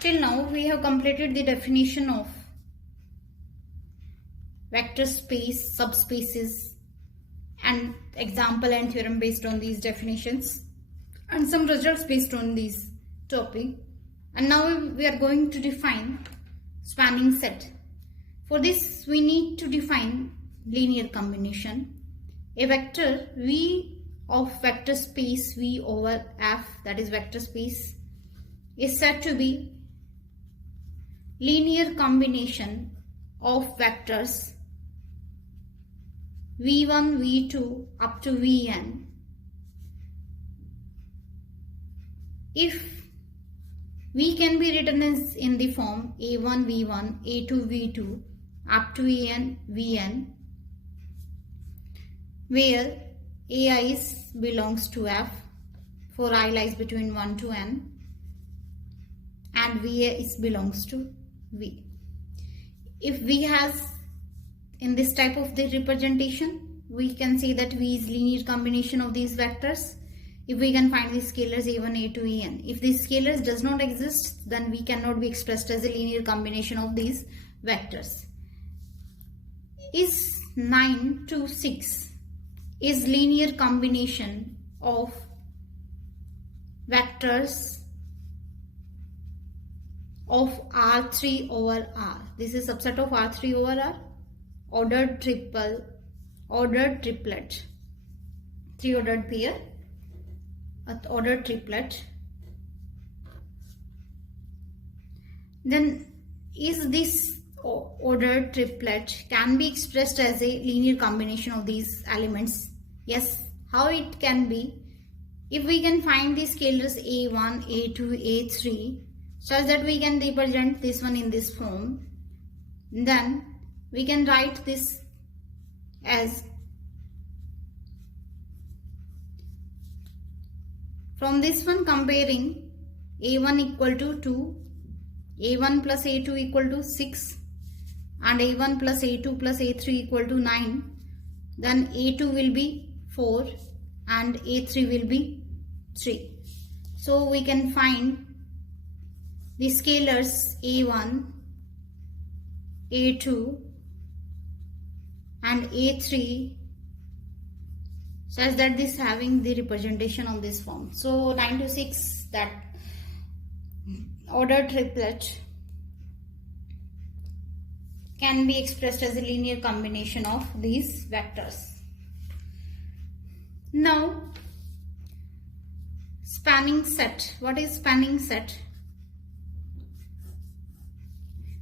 Till now we have completed the definition of vector space, subspaces, and example and theorem based on these definitions, and some results based on this topic. And now we are going to define spanning set. For this we need to define linear combination. A vector V of vector space V over F, that is vector space, is said to be linear combination of vectors v1, v2 up to vn if v can be written as in the form a1 v1, a2 v2 up to an vn, where ai belongs to f for I lies between 1 to n and va belongs to v. If v has in this type of the representation, we can say that v is linear combination of these vectors if we can find the scalars a1, a2, an. If these scalars does not exist, then we cannot be expressed as a linear combination of these vectors. Is 9 to 6 is linear combination of vectors of R3 over R. This is subset of R3 over R. Ordered triple, ordered triplet, 3 ordered pair, ordered triplet. Then is this ordered triplet can be expressed as a linear combination of these elements? Yes. How it can be? If we can find the scalars a1, a2, a3 such that we can represent this one in this form, then we can write this as, from this one comparing a1 equal to 2, a1 plus a2 equal to 6 and a1 plus a2 plus a3 equal to 9, then a2 will be 4 and a3 will be 3. So we can find the scalars a1, a2 and a3 such that this having the representation on this form. So 9 to 6, that ordered triplet can be expressed as a linear combination of these vectors. Now spanning set. What is spanning set?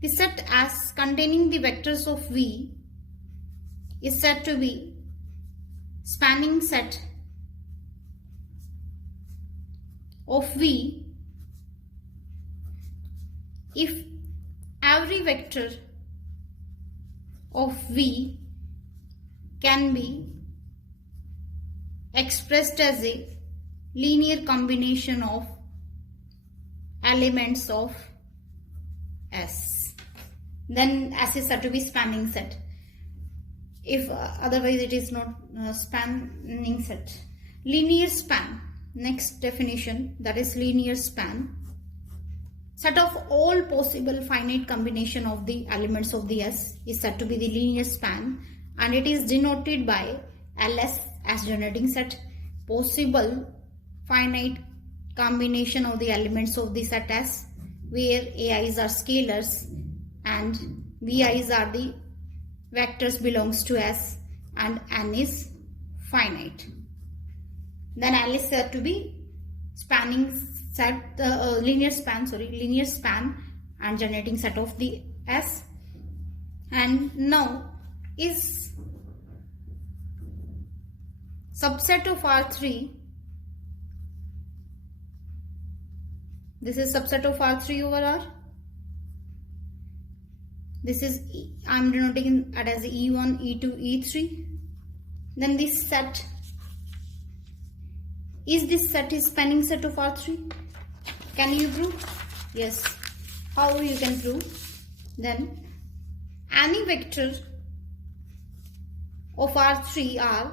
The set as containing the vectors of V is said to be spanning set of V if every vector of V can be expressed as a linear combination of elements of S. Then S is said to be spanning set. If otherwise it is not spanning set. Linear span. Next definition, that is linear span. Set of all possible finite combination of the elements of the S is said to be the linear span, and it is denoted by LS as denoting set. Possible finite combination of the elements of the set S, where AIs are scalars and VIs are the vectors belongs to S and N is finite. Then L is said to be spanning set, linear span and generating set of the S. And now is subset of R3. This is subset of R3 over R. This is, I am denoting it as E1, E2, E3. Then this set, is this set is spanning set of R3? Can you prove? Yes. How you can prove? Then any vector of R3R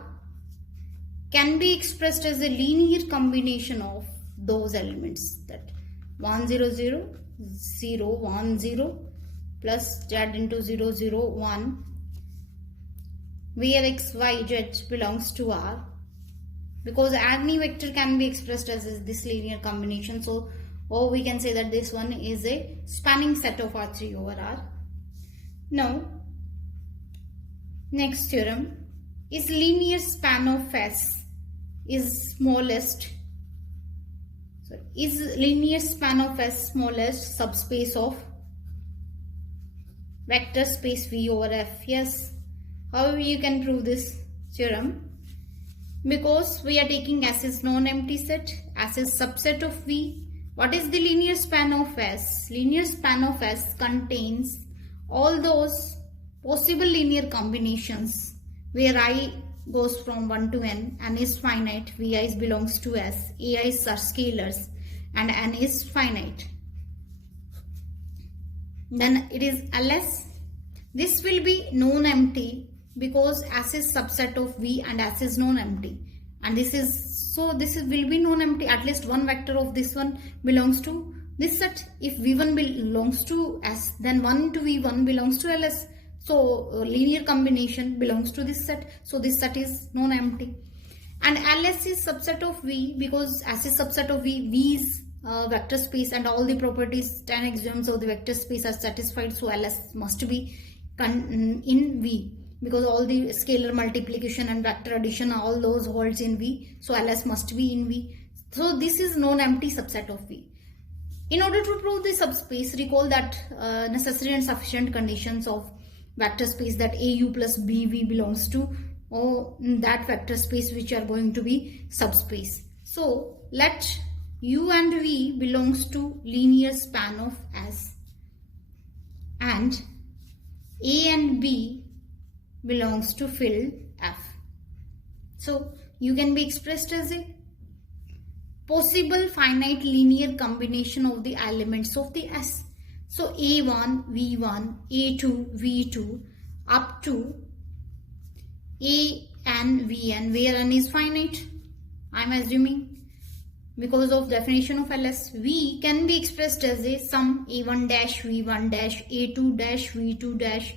can be expressed as a linear combination of those elements, that 1 0 0 0 1 0 plus z into 0 0 1, where x y z belongs to R, because any vector can be expressed as this linear combination. So, or we can say that this one is a spanning set of R3 over R. Now, next theorem is linear span of S is smallest. So, is linear span of S smallest subspace of vector space V over F? Yes. However, you can prove this theorem because we are taking S is non-empty set, S is subset of V. What is the linear span of S? Linear span of S contains all those possible linear combinations where I goes from 1 to n is finite, Vi belongs to S, Ai's are scalars, and n is finite. Then it is LS. This will be non-empty because S is subset of V and S is non-empty. And this will be non-empty. At least one vector of this one belongs to this set. If V1 belongs to S, then 1 into V1 belongs to LS. So linear combination belongs to this set. So this set is non-empty. And LS is subset of V because S is subset of V. V is vector space and all the properties 10 axioms of the vector space are satisfied. So LS must be in V because all the scalar multiplication and vector addition, all those holds in V. So LS must be in V. So this is non-empty subset of V. In order to prove the subspace, recall that necessary and sufficient conditions of vector space that AU plus BV belongs to or that vector space which are going to be subspace. So let U and V belongs to linear span of S and A and B belongs to field F. So U can be expressed as a possible finite linear combination of the elements of the S. So A1, V1, A2, V2 up to A and Vn, where n is finite. I am assuming because of definition of LS, V can be expressed as a sum A1 dash V1 dash A2 dash V2 dash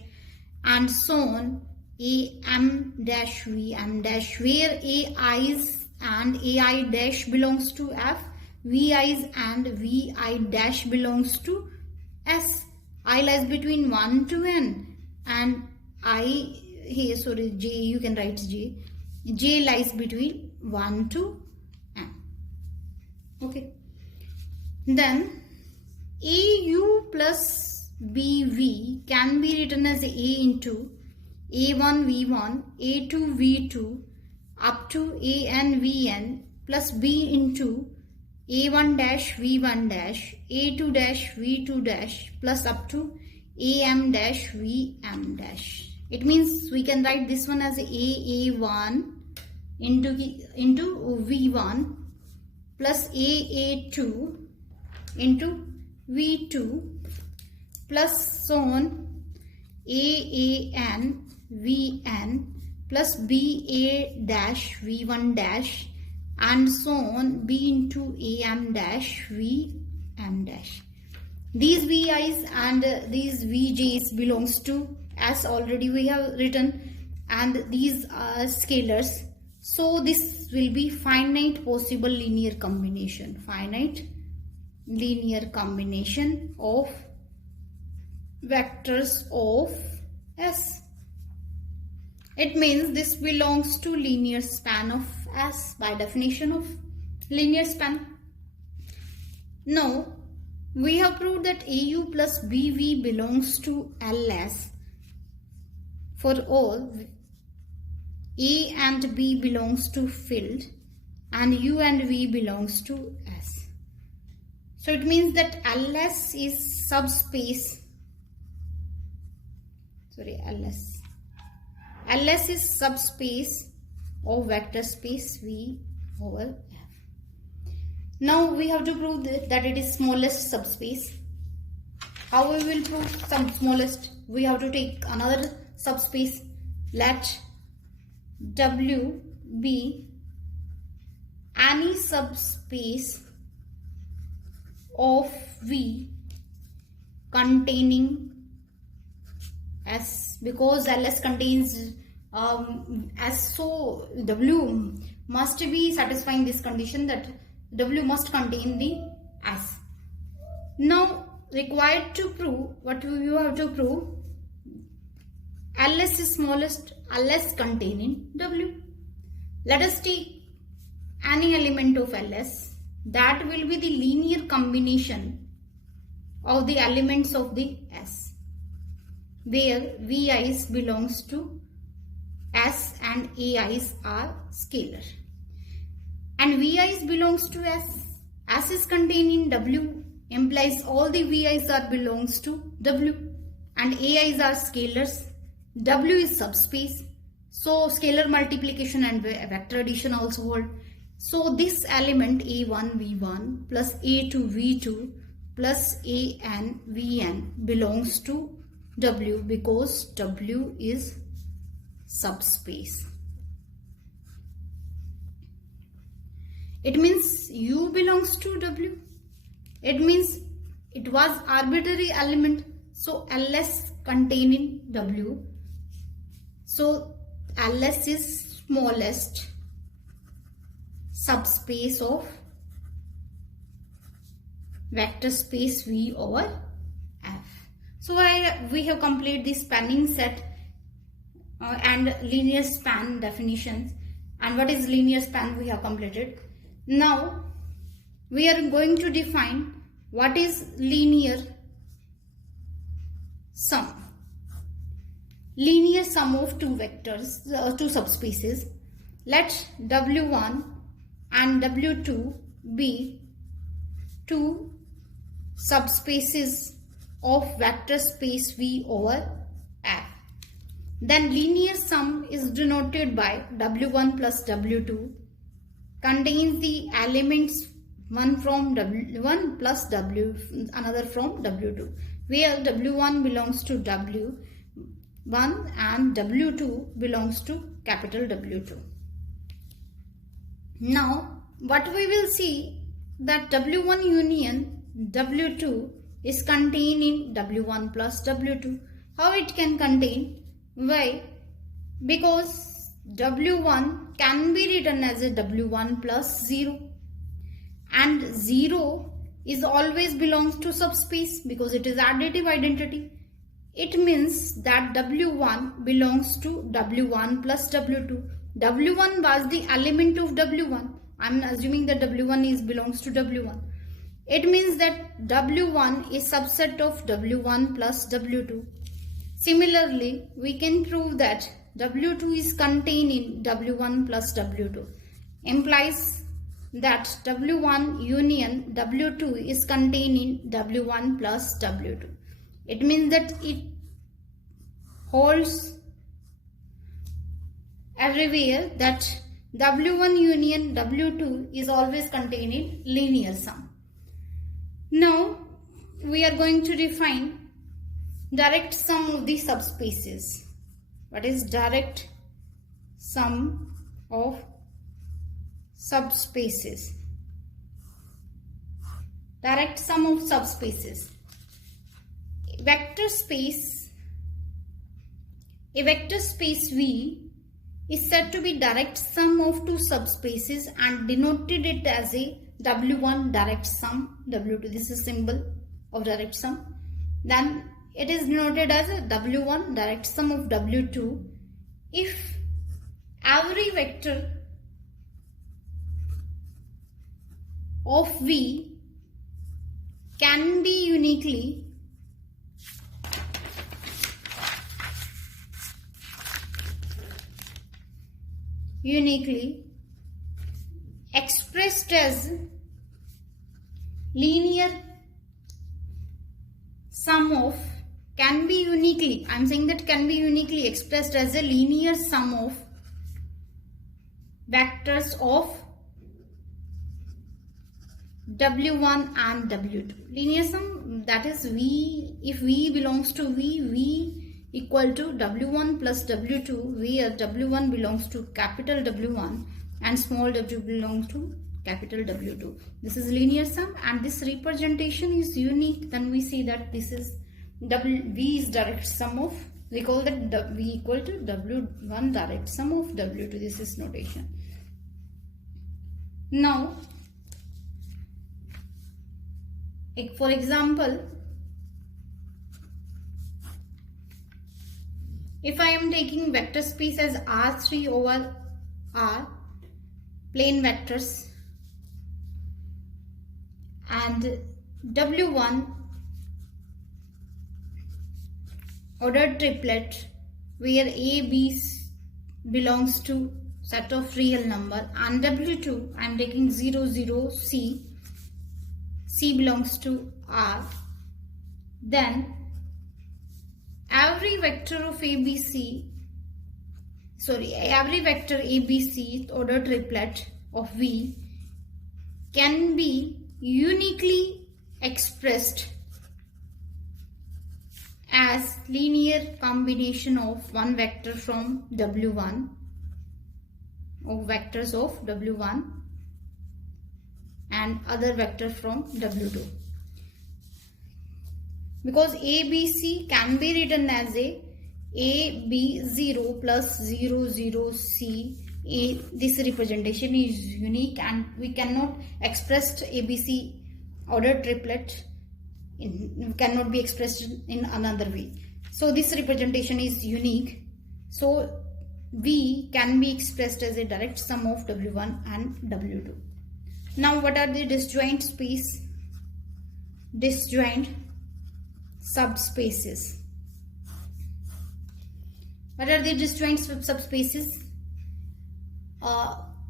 and so on AM dash VM dash, where AI's and AI dash belongs to F, VI's and VI dash belongs to S. I lies between 1 to n and J, you can write J. J lies between 1 to n. Okay. Then AU plus BV can be written as A into A1 V1, A2 V2 up to AN Vn plus B into A1 dash V1 dash A2 dash V2 dash plus up to AM dash VM dash. It means we can write this one as AA1 into V1 plus AA2 into V2 plus so on AAN Vn plus BA dash V1 dash and so on B into AM dash VM dash. These VI's and these VJ's belongs to S, already we have written, and these are scalars. So this will be finite possible linear combination. Finite linear combination of vectors of S. It means this belongs to linear span of S by definition of linear span. Now we have proved that AU plus BV belongs to LS for all A and B belongs to field and U and V belongs to S. So it means that LS is subspace. LS is subspace of vector space V over F. Now we have to prove that it is smallest subspace. How we will prove some smallest? We have to take another subspace. Let W be any subspace of V containing S, because ls contains S, so W must be satisfying this condition that W must contain the S. Now required to prove, what you have to prove, ls is smallest, ls containing W. Let us take any element of ls that will be the linear combination of the elements of the S, where Vi's belongs to S and Ai's are scalar. And Vi's belongs to S is contained in W, implies all the Vi's are belongs to W, and Ai's are scalars. W is subspace, so scalar multiplication and vector addition also hold. So this element A1 V1 plus A2 V2 plus AN Vn belongs to W, because W is subspace. It means U belongs to W. It means it was arbitrary element, so ls containing W. So ls is smallest subspace of vector space V over F. So we have completed the spanning set and linear span definitions. And what is linear span we have completed. Now we are going to define what is linear sum. Linear sum of two vectors, two subspaces. Let W1 and W2 be two subspaces of vector space V over F. Then linear sum is denoted by W1 plus W2 contains the elements one from W1 plus another from W2, where W1 belongs to W1 and W2 belongs to capital W2. Now what we will see that W1 union W2 is contained in W1 plus W2. How it can contain? Why? Because W1 can be written as a W1 plus 0, and 0 is always belongs to subspace because it is additive identity. It means that W1 belongs to W1 plus W2. W1 was the element of W1. I am assuming that W1 belongs to W1. It means that W1 is subset of W1 plus W2. Similarly, we can prove that W2 is contained in W1 plus W2. Implies that W1 union W2 is contained in W1 plus W2. It means that it holds everywhere that W1 union W2 is always contained in linear sum. Now we are going to define direct sum of the subspaces. What is direct sum of subspaces? Direct sum of subspaces. A vector space V is said to be direct sum of two subspaces and denoted it as a W1 direct sum W2. This is symbol of direct sum. Then it is denoted as a W1 direct sum of W2 if every vector of V can be uniquely expressed as linear sum of can be uniquely, I am saying that can be uniquely expressed as a linear sum of vectors of W1 and W2. Linear sum, that is V, if V belongs to V equal to W1 plus W2, where W1 belongs to capital W1 and small w belongs to capital W2. This is linear sum and this representation is unique. Then we see that this is V is direct sum of, we call that V equal to W1 direct sum of W2. This is notation. Now, for example, if I am taking vector space as R3 over R, plain vectors, and W1 ordered triplet where A, B belongs to set of real number, and W2 I am taking 0, 0, C belongs to R, then every vector ABC order triplet of V can be uniquely expressed as linear combination of one vector from W1 or vectors of W1 and other vector from W2. Because ABC can be written as AB0 plus 0, 0, C. This representation is unique and we cannot express ABC ordered triplet cannot be expressed in another way. So this representation is unique. So V can be expressed as a direct sum of W1 and W2. Now what are the disjoint space? Disjoint subspaces. What are the disjoint subspaces?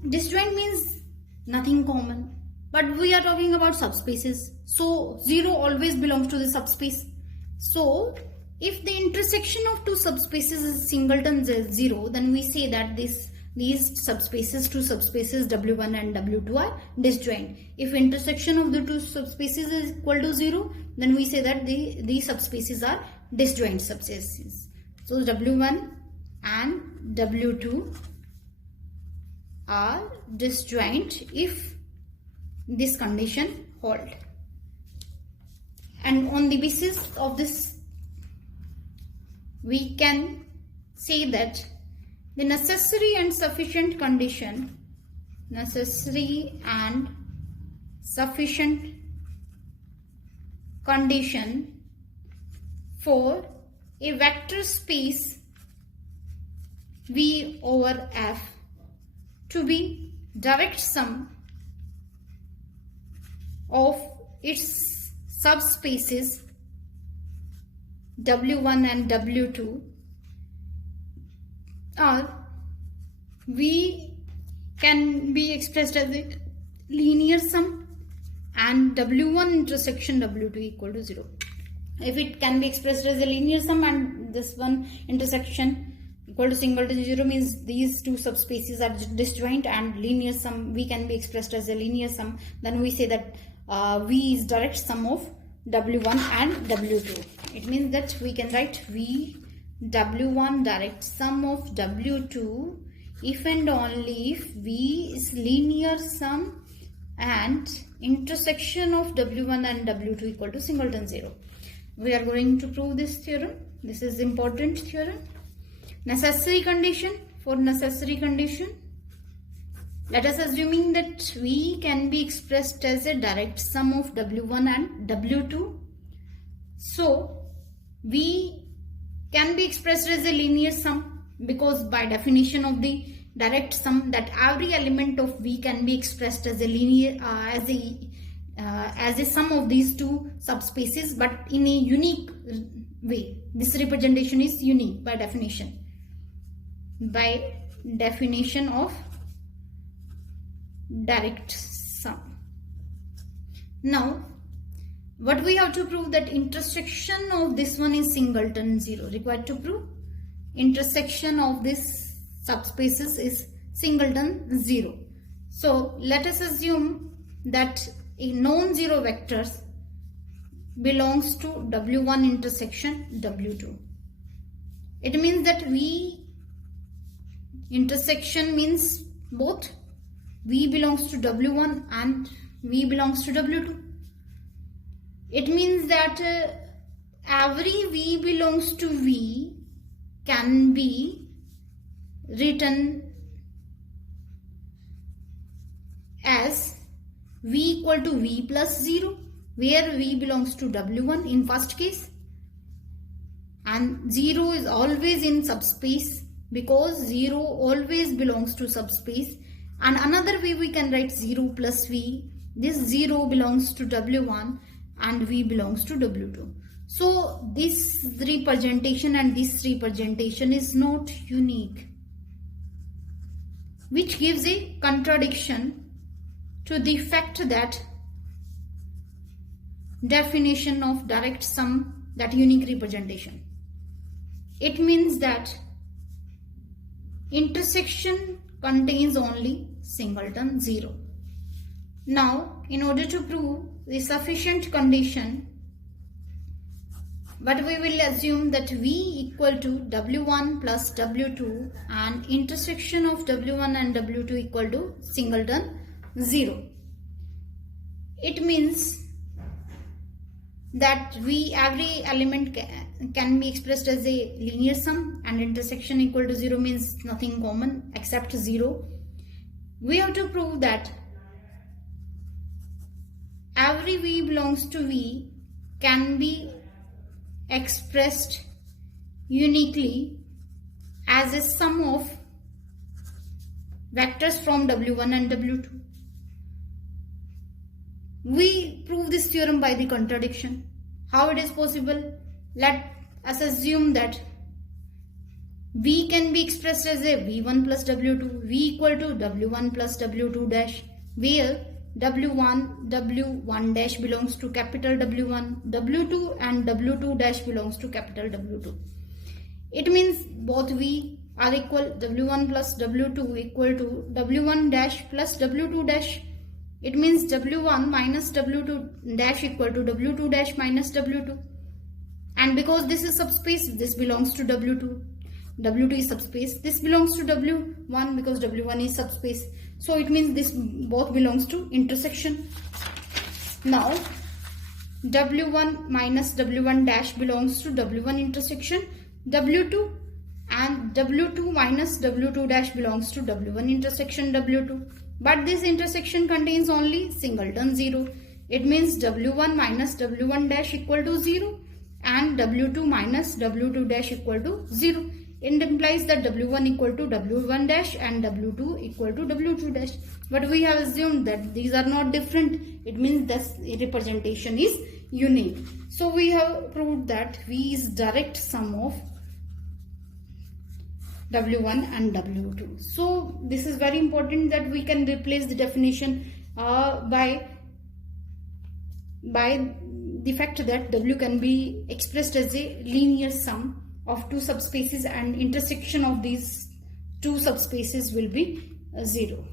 Disjoint means nothing common, but we are talking about subspaces. So 0 always belongs to the subspace. So if the intersection of two subspaces is singleton 0, then we say that these subspaces, two subspaces W1 and W2 are disjoint. If intersection of the two subspaces is equal to 0, then we say that these subspaces are disjoint subspaces. So W1 and W2 are disjoint if this condition hold. And on the basis of this, we can say that the necessary and sufficient condition for a vector space V over F to be direct sum of its subspaces W1 and W2 or V can be expressed as a linear sum and W1 intersection W2 equal to 0. If it can be expressed as a linear sum and this one intersection equal to singleton 0 means these two subspaces are disjoint and linear sum V can be expressed as a linear sum, then we say that V is direct sum of W1 and W2. It means that we can write V W1 direct sum of W2 if and only if V is linear sum and intersection of W1 and W2 equal to singleton 0. We are going to prove this theorem. This is important theorem. Necessary condition. For necessary condition, let us assuming that V can be expressed as a direct sum of W1 and W2. So V can be expressed as a linear sum because by definition of the direct sum that every element of V can be expressed as a linear as a sum of these two subspaces, but in a unique way. This representation is unique by definition. By definition of direct sum. Now what we have to prove that intersection of this one is singleton 0. Required to prove intersection of this subspaces is singleton 0. So let us assume that a non-zero vectors belongs to W1 intersection W2. It means that V intersection means both V belongs to W1 and V belongs to W2. It means that every V belongs to V can be written as V equal to V plus 0, where V belongs to W1 in first case, and 0 is always in subspace because 0 always belongs to subspace. And another way we can write 0 plus V. This 0 belongs to W1 and V belongs to W2. So this representation and this representation is not unique, which gives a contradiction to the fact that definition of direct sum, that unique representation. It means that intersection contains only singleton 0. Now, in order to prove the sufficient condition, but we will assume that V equal to W1 plus W2 and intersection of W1 and W2 equal to singleton 0. It means that every element can be expressed as a linear sum, and intersection equal to 0 means nothing common except 0. We have to prove that every V belongs to V can be expressed uniquely as a sum of vectors from W1 and W2. We prove this theorem by the contradiction. How it is possible? Let us assume that V can be expressed as a V1 plus W2, V equal to W1 plus W2 dash, where W1 dash belongs to capital W1, W2 and W2 dash belongs to capital W2. It means both V are equal. W1 plus W2 equal to W1 dash plus W2 dash. It means W1 minus W2 dash equal to W2 dash minus W2. And because this is subspace, this belongs to W2. W2 is subspace. This belongs to W1 because W1 is subspace. So it means this both belongs to intersection. Now W1 minus W1 dash belongs to W1 intersection W2, and W2 minus W2 dash belongs to W1 intersection W2. But this intersection contains only singleton 0. It means W1 minus W1 dash equal to 0 and W2 minus W2 dash equal to 0. It implies that W1 equal to W1 dash and W2 equal to W2 dash. But we have assumed that these are not different. It means this representation is unique. So we have proved that V is direct sum of W1 and W2. So this is very important that we can replace the definition by the fact that W can be expressed as a linear sum of two subspaces, and intersection of these two subspaces will be 0.